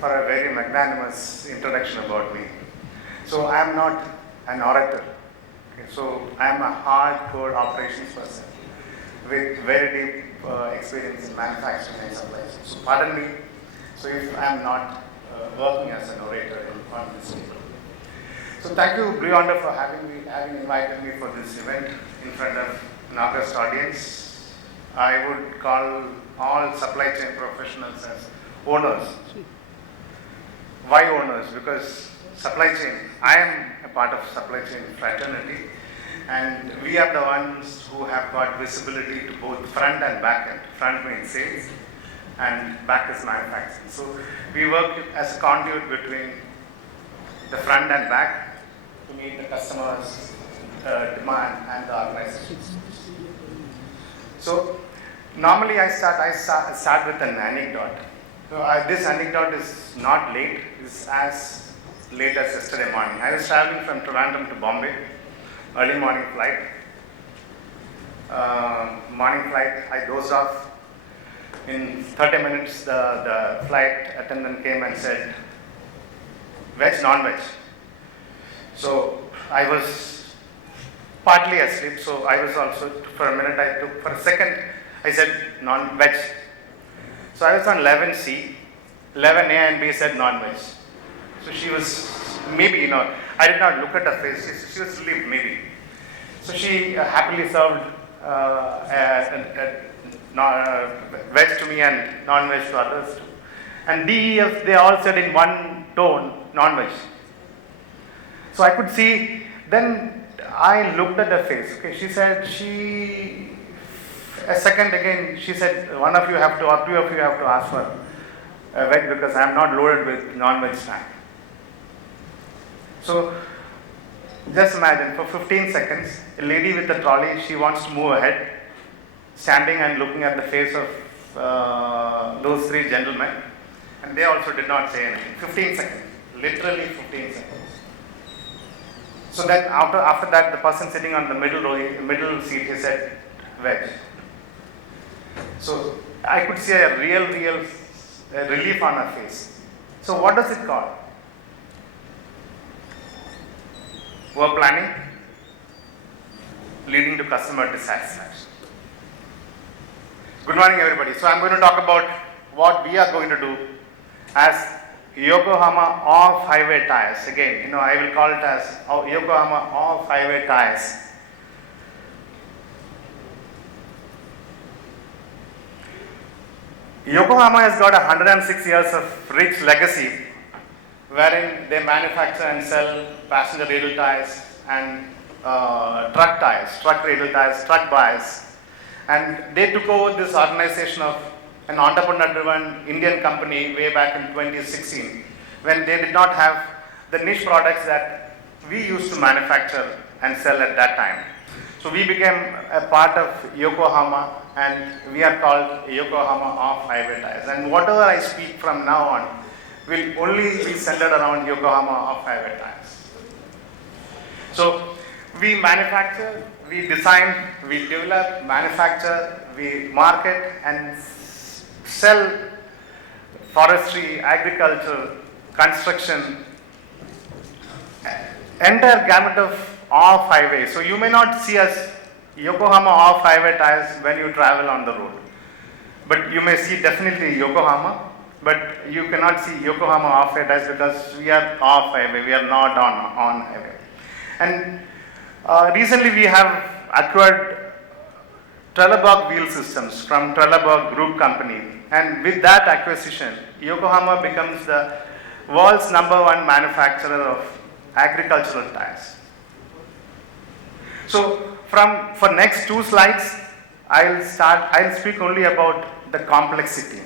for a very magnanimous introduction about me. So I am not an orator. Okay, so I am a hardcore operations person with very deep experience in manufacturing and supply chain. So pardon me. So if I am not working as an orator on this table. So thank you, Brianda, for having invited me for this event in front of an august audience. I would call all supply chain professionals as owners. Why owners? Because supply chain, I am a part of supply chain fraternity, and we are the ones who have got visibility to both front and back end. Front means sales and back is manufacturing. So we work as a conduit between the front and back to meet the customer's demand and the organization. So normally I start with an anecdote. So this anecdote is not late, it's as late as yesterday morning. I was traveling from Trivandrum to Bombay, early morning flight. I dozed off. In 30 minutes, the flight attendant came and said, veg, non-veg. So I was partly asleep, so I was also, for a second, I said non-veg. So I was on 11C, 11A and B said non-veg. So she was, maybe, I did not look at her face, she was relieved maybe. So she happily served veg to me and non-veg to others too. And D, E, F, they all said in one tone, non-veg. So I could see, then I looked at her face. Okay, she said, a second again, she said, one of you have to, or two of you have to ask for veg because I am not loaded with non-veg snack. So just imagine, for 15 seconds, a lady with a trolley, she wants to move ahead, standing and looking at the face of those three gentlemen, and they also did not say anything. 15 seconds, literally 15 seconds. So then after that, the person sitting on the middle seat, he said, veg. So I could see a real relief on her face. So what does it call? Poor planning leading to customer dissatisfaction. Good morning, everybody. So I'm going to talk about what we are going to do as Yokohama off-highway tires. Again, I will call it as Yokohama off-highway tires. Yokohama has got 106 years of rich legacy, wherein they manufacture and sell passenger radial tires and truck radial tires, truck bias. And they took over this organization of an entrepreneur-driven Indian company way back in 2016, when they did not have the niche products that we used to manufacture and sell at that time. So we became a part of Yokohama, and we are called Yokohama off-highway tires. And whatever I speak from now on will only be centered around Yokohama off-highway tires. So we manufacture, we design, we develop, manufacture, we market and sell forestry, agriculture, construction, entire gamut of off-highway. So you may not see us Yokohama off-highway tires when you travel on the road. But you may see definitely Yokohama, but you cannot see Yokohama off-highway tires because we are off-highway, we are not on highway. And recently we have acquired Trelleborg wheel systems from Trelleborg Group Company. And with that acquisition, Yokohama becomes the world's #1 manufacturer of agricultural tires. So for next 2 slides, I'll speak only about the complexity.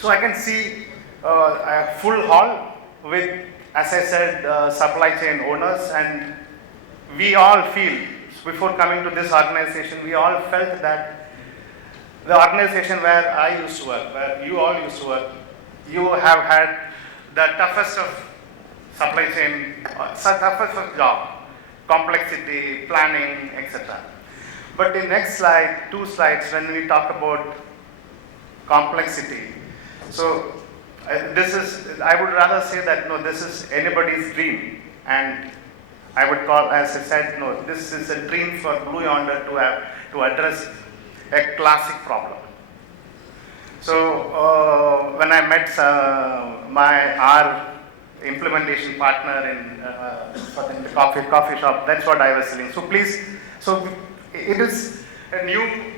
So I can see a full hall with, as I said, supply chain owners, and we all feel, before coming to this organization, we all felt that the organization where I used to work, where you all used to work, you have had the toughest of supply chain, toughest of job, complexity, planning, etc. But in next slide, 2 slides, when we talk about complexity, so I would rather say that no, this is anybody's dream, and I would call, as I said, no, this is a dream for Blue Yonder to address a classic problem. So when I met our implementation partner in the coffee shop, that's what I was selling. So please, so it is a new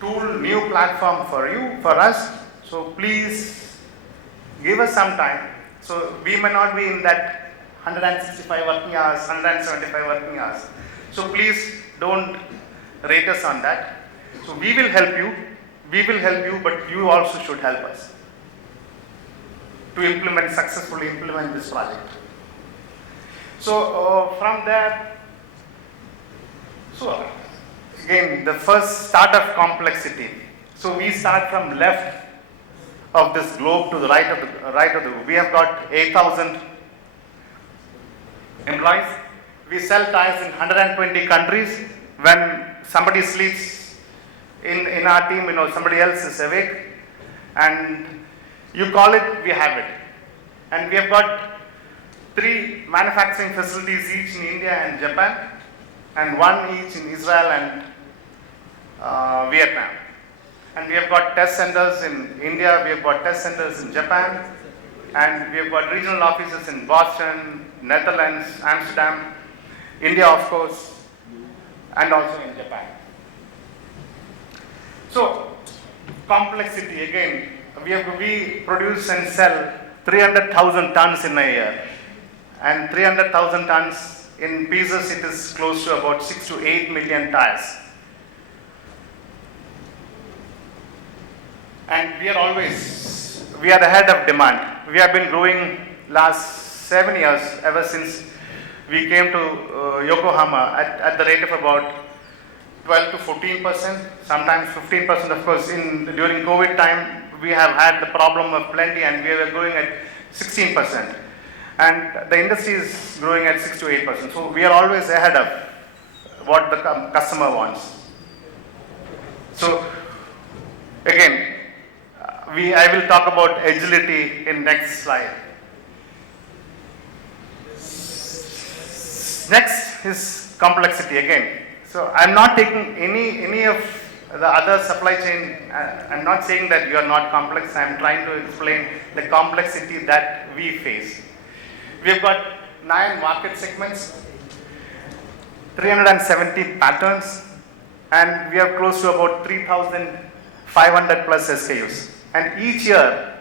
tool, new platform for us. So please give us some time. So we may not be in that 165 working hours, 175 working hours. So please don't rate us on that. So we will help you. We will help you, but you also should help us to successfully implement this project. So from there, so again, the first start of complexity. So we start from left of this globe to the right of the globe. We have got 8,000 employees. We sell tires in 120 countries. When somebody sleeps in our team, somebody else is awake, and you call it, we have it. And we have got 3 manufacturing facilities each in India and Japan, and 1 each in Israel and Vietnam. And we have got test centers in India, we have got test centers in Japan, and we have got regional offices in Boston, Netherlands, Amsterdam, India of course, and also in Japan. So, complexity again, we produce and sell 300,000 tons in a year, and 300,000 tons in pieces, it is close to about 6 to 8 million tires. And we are ahead of demand. We have been growing last 7 years, ever since we came to Yokohama at the rate of about 12 to 14%, sometimes 15%. Of course, during COVID time, we have had the problem of plenty, and we were growing at 16%. And the industry is growing at 6 to 8%. So we are always ahead of what the customer wants. So again, I will talk about agility in next slide. Next is complexity again. So I'm not taking any of the other supply chain. I'm not saying that you are not complex. I'm trying to explain the complexity that we face. We have got 9 market segments, 370 patterns, and we have close to about 3,500 plus SKUs. And each year,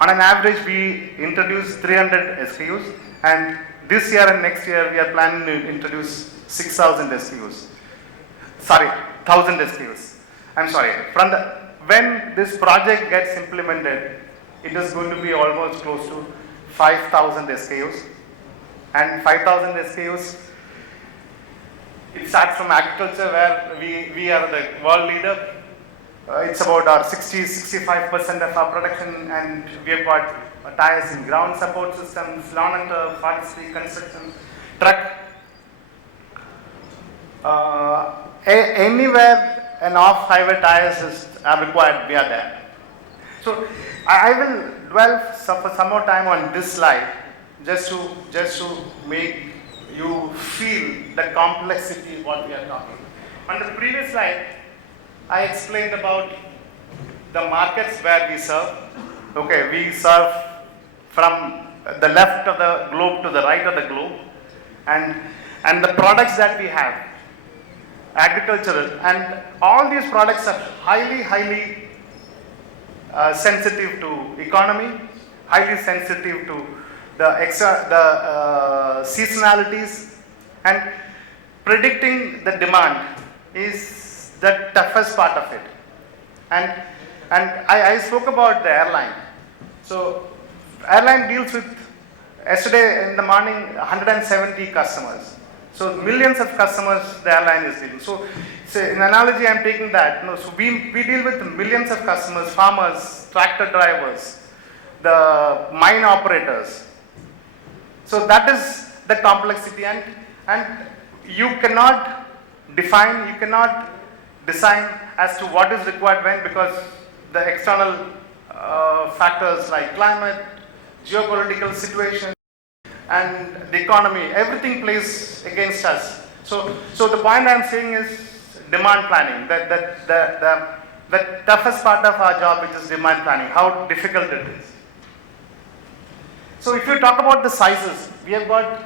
on an average, we introduce 300 SKUs, and this year and next year, we are planning to introduce 6,000 SKUs. Sorry, 1,000 SKUs. I'm sorry. When this project gets implemented, it is going to be almost close to 5,000 SKUs. And 5,000 SKUs, it starts from agriculture, where we are the world leader. It's about our 65% of our production, and we have got tires in ground support systems, lawn and turf, forestry, construction, truck. Anywhere an off-highway tires are required, we are there. So I will dwell for some more time on this slide, just to make you feel the complexity what we are talking. On the previous slide, I explained about the markets where we serve. Okay, we serve from the left of the globe to the right of the globe, and the products that we have, agricultural, and all these products are highly sensitive to economy, highly sensitive to the seasonalities, and predicting the demand is the toughest part of it. And I spoke about the airline. So airline deals with, yesterday in the morning, 170 customers. So millions of customers the airline is dealing. So in analogy, I'm taking that. No, so we deal with millions of customers, farmers, tractor drivers, the mine operators. So that is the complexity, and you cannot define, you cannot design as to what is required when, because the external factors like climate, geopolitical situation, and the economy. Everything plays against us. So the point I'm saying is demand planning. The toughest part of our job, which is demand planning, how difficult it is. So if you talk about the sizes, we have got,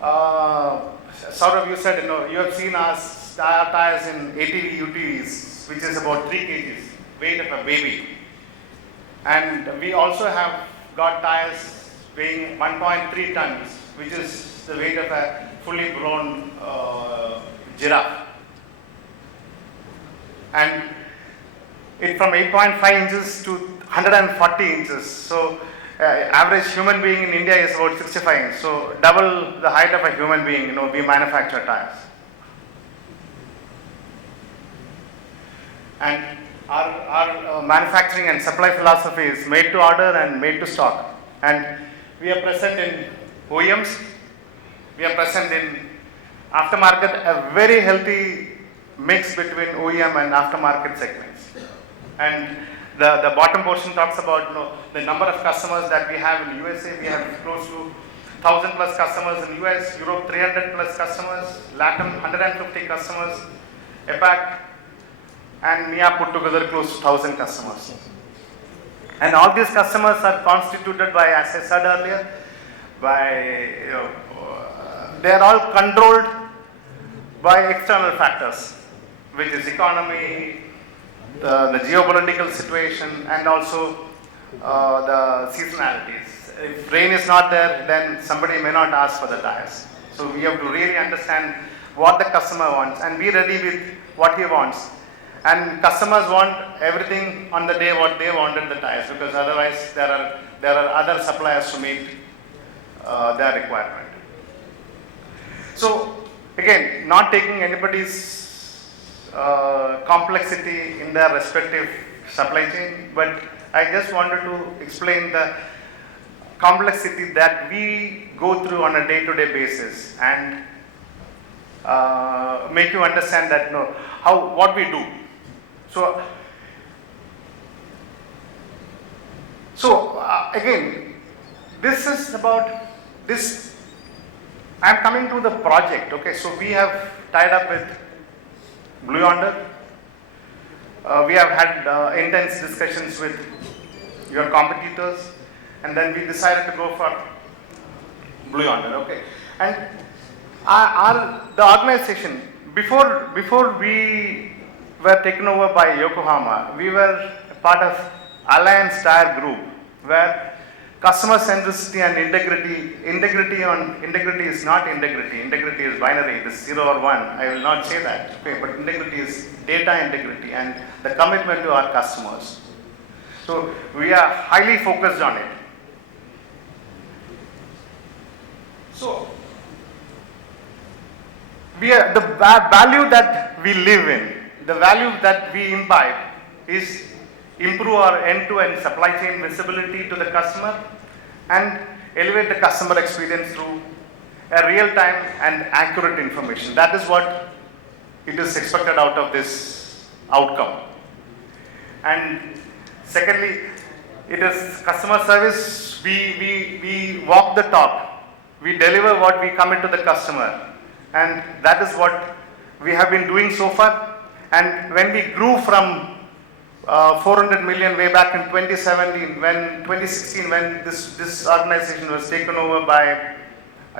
Saurabh, you said, you have seen our tires in ATV, UTVs, which is about 3 kgs, weight of a baby. And we also have got tires weighing 1.3 tons, which is the weight of a fully grown giraffe. And it from 8.5 inches to 140 inches. So average human being in India is about 65 inches. So double the height of a human being, we manufacture tires. And our manufacturing and supply philosophy is made to order and made to stock. And we are present in OEMs, we are present in aftermarket, a very healthy mix between OEM and aftermarket segments. And the bottom portion talks about the number of customers that we have in USA. We have close to 1,000 plus customers in US, Europe 300 plus customers, Latin 150 customers, APAC and MEA put together close to 1,000 customers. And all these customers are constituted by, as I said earlier, they are all controlled by external factors, which is economy, the geopolitical situation, and also the seasonalities. If rain is not there, then somebody may not ask for the tires. So we have to really understand what the customer wants and be ready with what he wants. And customers want everything on the day what they wanted the tires, because otherwise there are other suppliers to meet their requirement. So again, not taking anybody's complexity in their respective supply chain, but I just wanted to explain the complexity that we go through on a day-to-day basis and make you understand that what we do. So again, this is about this. I am coming to the project. Okay, so we have tied up with Blue Yonder. We have had intense discussions with your competitors, and then we decided to go for Blue Yonder. Okay, and the organization before we were taken over by Yokohama, we were part of Alliance Tire Group, where customer centricity and integrity is not integrity. Integrity is binary, it is 0 or 1. I will not say that, okay, but integrity is data integrity and the commitment to our customers. So we are highly focused on it. So the value that we live in, the value that we imbibe is improve our end-to-end supply chain visibility to the customer and elevate the customer experience through a real-time and accurate information. That is what it is expected out of this outcome. And secondly, it is customer service. We walk the talk. We deliver what we commit to the customer. And that is what we have been doing so far. And when we grew from 400 million way back in 2016, when this organization was taken over by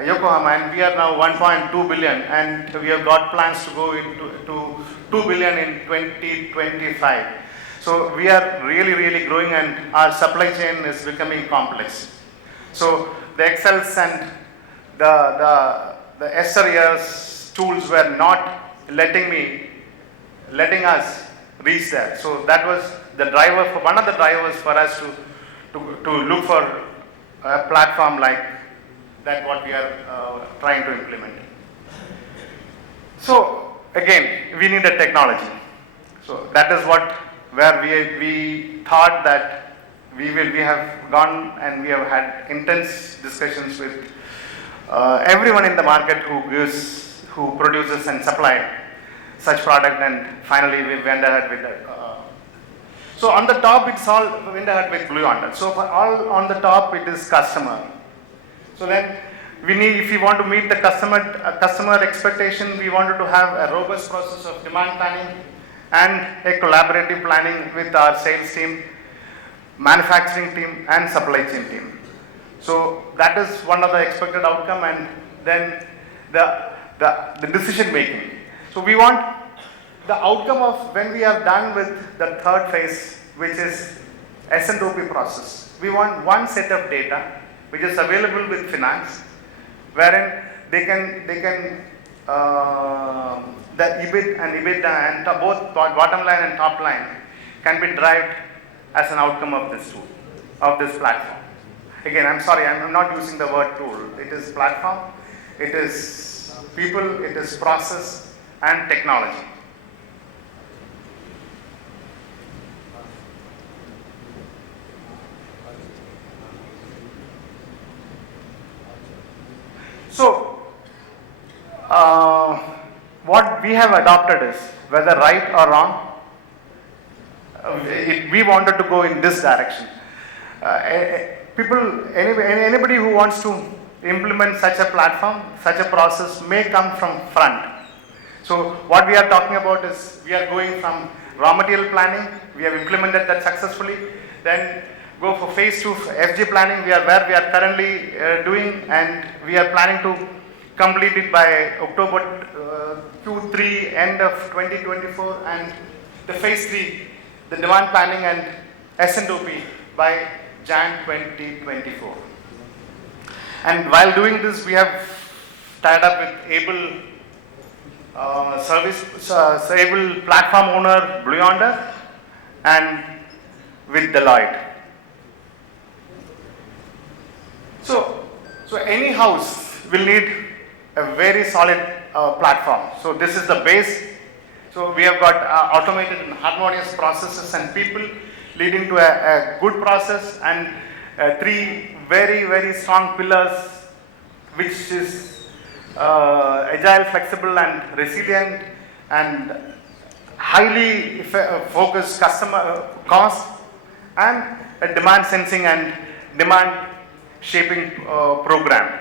Yokohama, and we are now 1.2 billion, and we have got plans to go to 2 billion in 2025. So we are really growing, and our supply chain is becoming complex. So the Excels and the SRES tools were not letting us reach there. So that was one of the drivers for us to look for a platform like that what we are trying to implement. So again, we need a technology. So that is where we thought that we have gone and we have had intense discussions with everyone in the market who produces and supply such product, and finally we went ahead with that. So on the top, it's all ended with Blue Yonder. So for all on the top, it is customer. So then we need, if we want to meet the customer expectation, we wanted to have a robust process of demand planning and a collaborative planning with our sales team, manufacturing team, and supply chain team. So that is one of the expected outcome, and then the decision making. So we want the outcome of when we are done with the third phase, which is S&OP process. We want one set of data which is available with finance, wherein they can the EBIT and EBITDA and both bottom line and top line can be derived as an outcome of this tool, of this platform. Again, I'm sorry, I'm not using the word tool. It is platform, it is people, it is process and technology. So, what we have adopted is, whether right or wrong, we wanted to go in this direction. Anybody who wants to implement such a platform, such a process may come from front. So what we are talking about is, we are going from raw material planning, we have implemented that successfully, then go for phase 2 FG planning, where we are currently doing, and we are planning to complete it by October Q3 end of 2024, and the phase 3, the demand planning and S&OP by Jan 2024. And while doing this, we have tied up with able able platform owner Blue Yonder and with Deloitte. So any house will need a very solid platform. So this is the base. So we have got automated and harmonious processes and people, leading to a good process, and 3 very, very strong pillars, which is agile, flexible and resilient, and highly focused customer cost, and a demand sensing and demand shaping program,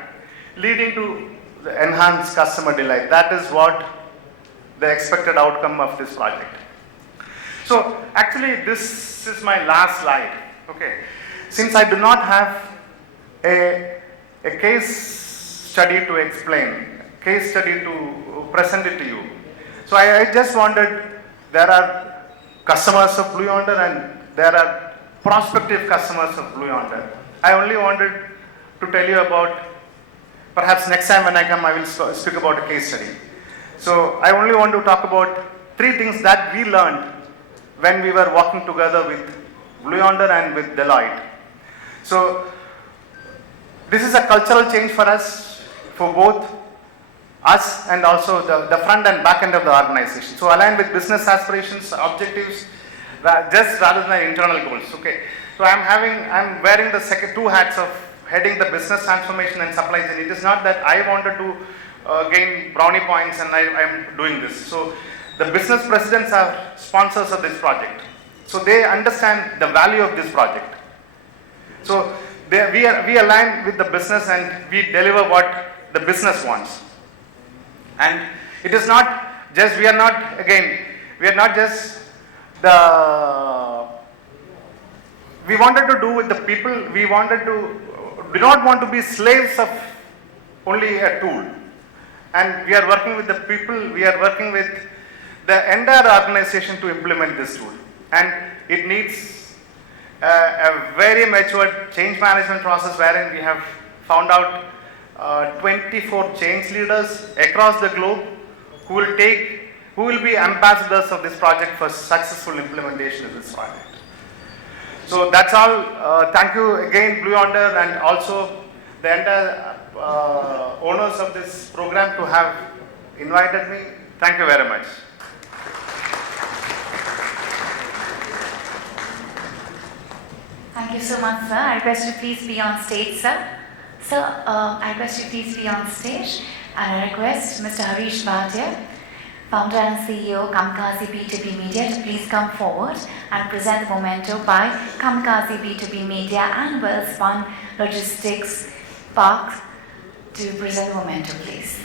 leading to the enhanced customer delight. That is what the expected outcome of this project. So actually this is my last slide. Okay, since I do not have a case study to explain, case study to present it to you, so I just wanted, there are customers of Blue Yonder and there are prospective customers of Blue Yonder. I only wanted to tell you about, perhaps next time when I come, I will speak about a case study. So I only want to talk about 3 things that we learned when we were working together with Blue Yonder and with Deloitte. So this is a cultural change for us, for both us and also the front and back end of the organization. So aligned with business aspirations, objectives, just rather than internal goals. Okay. So I'm wearing the 2 hats of heading the business transformation and supply chain. It is not that I wanted to gain brownie points and I'm doing this. So the business presidents are sponsors of this project. So they understand the value of this project. So we align with the business and we deliver what the business wants. And it is not just, we are not just we wanted to do with the people, we do not want to be slaves of only a tool. And we are working with the people, we are working with the entire organization to implement this tool. And it needs a very matured change management process, wherein we have found out 24 change leaders across the globe who will be ambassadors of this project for successful implementation of this project. So that's all. Thank you again, Blue Yonder, and also the entire owners of this program to have invited me. Thank you very much. Thank you so much, sir. I request you please be on stage, sir. Sir, I request you please be on stage, and I request Mr. Harish Bhatia founder and CEO Kamikaze B2B Media, to please come forward and present the memento by Kamikaze B2B Media and Welspun Logistics Park to present the memento, please.